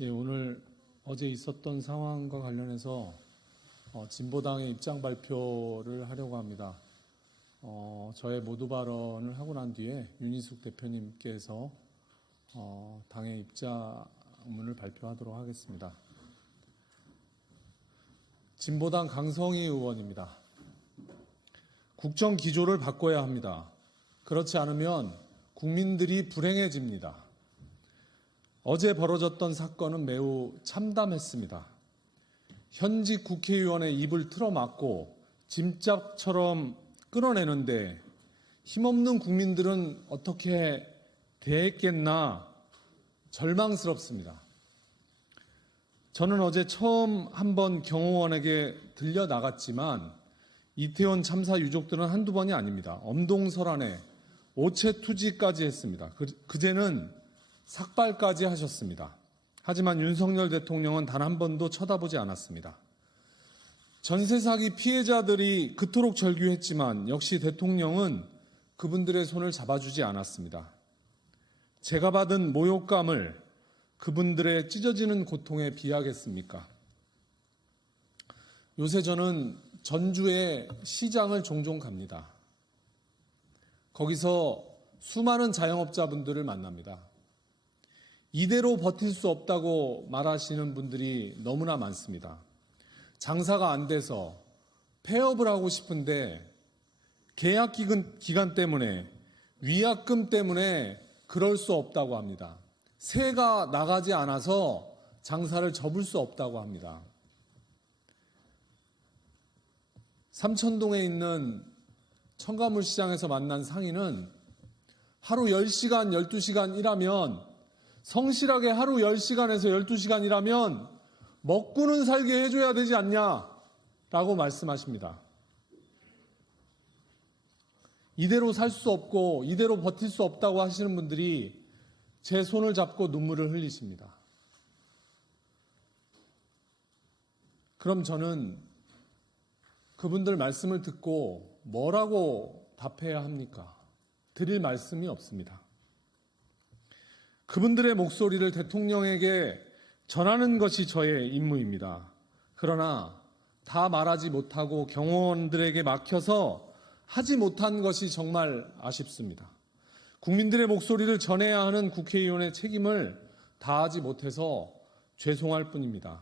예, 오늘 어제 있었던 상황과 관련해서 진보당의 입장 발표를 하려고 합니다. 저의 모두 발언을 하고 난 뒤에 윤희숙 대표님께서 당의 입장문을 발표하도록 하겠습니다. 진보당 강성희 의원입니다. 국정 기조를 바꿔야 합니다. 그렇지 않으면 국민들이 불행해집니다. 어제 벌어졌던 사건은 매우 참담했습니다. 현직 국회의원의 입을 틀어막고 짐짝처럼 끌어내는데 힘없는 국민들은 어떻게 대했겠나 절망스럽습니다. 저는 어제 처음 한번 경호원에게 들려 나갔지만 이태원 참사 유족들은 한두 번이 아닙니다. 엄동설안에 오체투지까지 했습니다. 그제는 삭발까지 하셨습니다. 하지만 윤석열 대통령은 단 한 번도 쳐다보지 않았습니다. 전세 사기 피해자들이 그토록 절규했지만 역시 대통령은 그분들의 손을 잡아주지 않았습니다. 제가 받은 모욕감을 그분들의 찢어지는 고통에 비하겠습니까? 요새 저는 전주의 시장을 종종 갑니다. 거기서 수많은 자영업자분들을 만납니다. 이대로 버틸 수 없다고 말하시는 분들이 너무나 많습니다. 장사가 안 돼서 폐업을 하고 싶은데 계약 기간 때문에 위약금 때문에 그럴 수 없다고 합니다. 세가 나가지 않아서 장사를 접을 수 없다고 합니다. 삼천동에 있는 청가물 시장에서 만난 상인은 하루 10시간, 12시간 일하면 성실하게 하루 10시간에서 12시간 일하면 먹고는 살게 해줘야 되지 않냐라고 말씀하십니다. 이대로 살 수 없고 이대로 버틸 수 없다고 하시는 분들이 제 손을 잡고 눈물을 흘리십니다. 그럼 저는 그분들 말씀을 듣고 뭐라고 답해야 합니까? 드릴 말씀이 없습니다. 그분들의 목소리를 대통령에게 전하는 것이 저의 임무입니다. 그러나 다 말하지 못하고 경호원들에게 막혀서 하지 못한 것이 정말 아쉽습니다. 국민들의 목소리를 전해야 하는 국회의원의 책임을 다하지 못해서 죄송할 뿐입니다.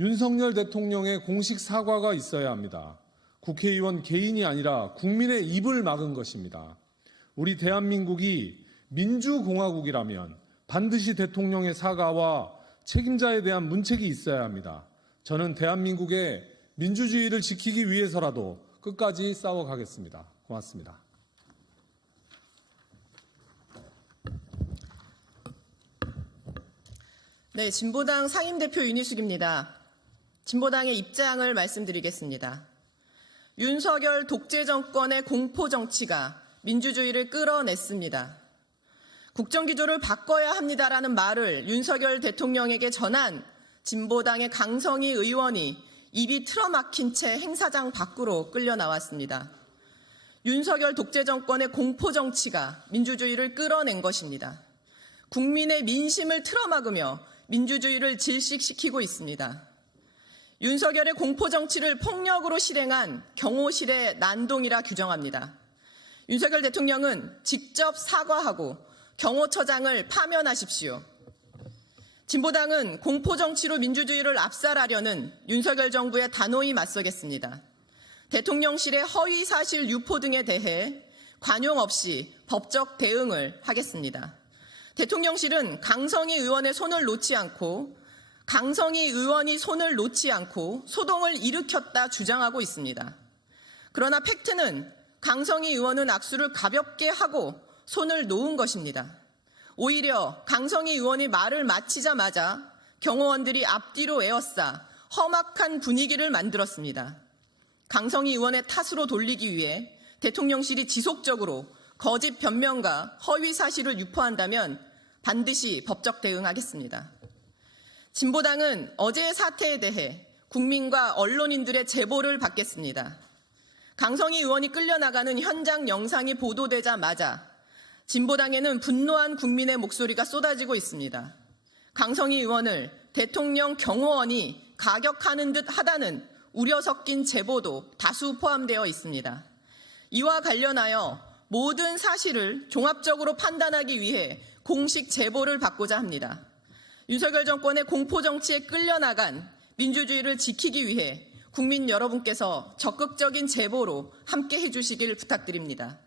윤석열 대통령의 공식 사과가 있어야 합니다. 국회의원 개인이 아니라 국민의 입을 막은 것입니다. 우리 대한민국이 민주공화국이라면 반드시 대통령의 사과와 책임자에 대한 문책이 있어야 합니다. 저는 대한민국의 민주주의를 지키기 위해서라도 끝까지 싸워가겠습니다. 고맙습니다. 네, 진보당 상임대표 윤희숙입니다. 진보당의 입장을 말씀드리겠습니다. 윤석열 독재 정권의 공포 정치가 민주주의를 끌어냈습니다. 국정기조를 바꿔야 합니다라는 말을 윤석열 대통령에게 전한 진보당의 강성희 의원이 입이 틀어막힌 채 행사장 밖으로 끌려 나왔습니다. 윤석열 독재 정권의 공포 정치가 민주주의를 끌어낸 것입니다. 국민의 민심을 틀어막으며 민주주의를 질식시키고 있습니다. 윤석열의 공포 정치를 폭력으로 실행한 경호실의 난동이라 규정합니다. 윤석열 대통령은 직접 사과하고 경호처장을 파면하십시오. 진보당은 공포정치로 민주주의를 압살하려는 윤석열 정부에 단호히 맞서겠습니다. 대통령실의 허위사실 유포 등에 대해 관용 없이 법적 대응을 하겠습니다. 대통령실은 강성희 의원의 손을 놓지 않고 강성희 의원이 손을 놓지 않고 소동을 일으켰다 주장하고 있습니다. 그러나 팩트는 강성희 의원은 악수를 가볍게 하고 손을 놓은 것입니다. 오히려 강성희 의원이 말을 마치자마자 경호원들이 앞뒤로 에워싸 험악한 분위기를 만들었습니다. 강성희 의원의 탓으로 돌리기 위해 대통령실이 지속적으로 거짓 변명과 허위 사실을 유포한다면 반드시 법적 대응하겠습니다. 진보당은 어제의 사태에 대해 국민과 언론인들의 제보를 받겠습니다. 강성희 의원이 끌려나가는 현장 영상이 보도되자마자 진보당에는 분노한 국민의 목소리가 쏟아지고 있습니다. 강성희 의원을 대통령 경호원이 가격하는 듯 하다는 우려 섞인 제보도 다수 포함되어 있습니다. 이와 관련하여 모든 사실을 종합적으로 판단하기 위해 공식 제보를 받고자 합니다. 윤석열 정권의 공포정치에 끌려나간 민주주의를 지키기 위해 국민 여러분께서 적극적인 제보로 함께 해주시길 부탁드립니다.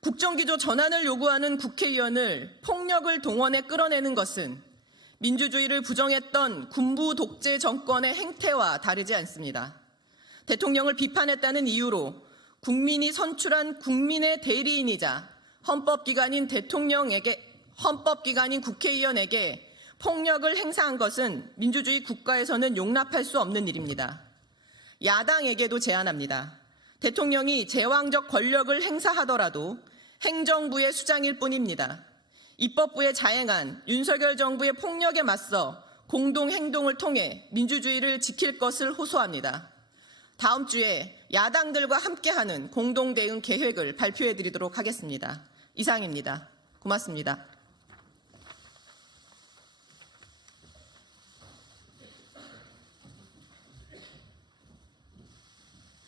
국정기조 전환을 요구하는 국회의원을 폭력을 동원해 끌어내는 것은 민주주의를 부정했던 군부 독재 정권의 행태와 다르지 않습니다. 대통령을 비판했다는 이유로 국민이 선출한 국민의 대리인이자 헌법기관인 국회의원에게 폭력을 행사한 것은 민주주의 국가에서는 용납할 수 없는 일입니다. 야당에게도 제안합니다. 대통령이 제왕적 권력을 행사하더라도 행정부의 수장일 뿐입니다. 입법부에 자행한 윤석열 정부의 폭력에 맞서 공동행동을 통해 민주주의를 지킬 것을 호소합니다. 다음 주에 야당들과 함께하는 공동대응 계획을 발표해 드리도록 하겠습니다. 이상입니다. 고맙습니다.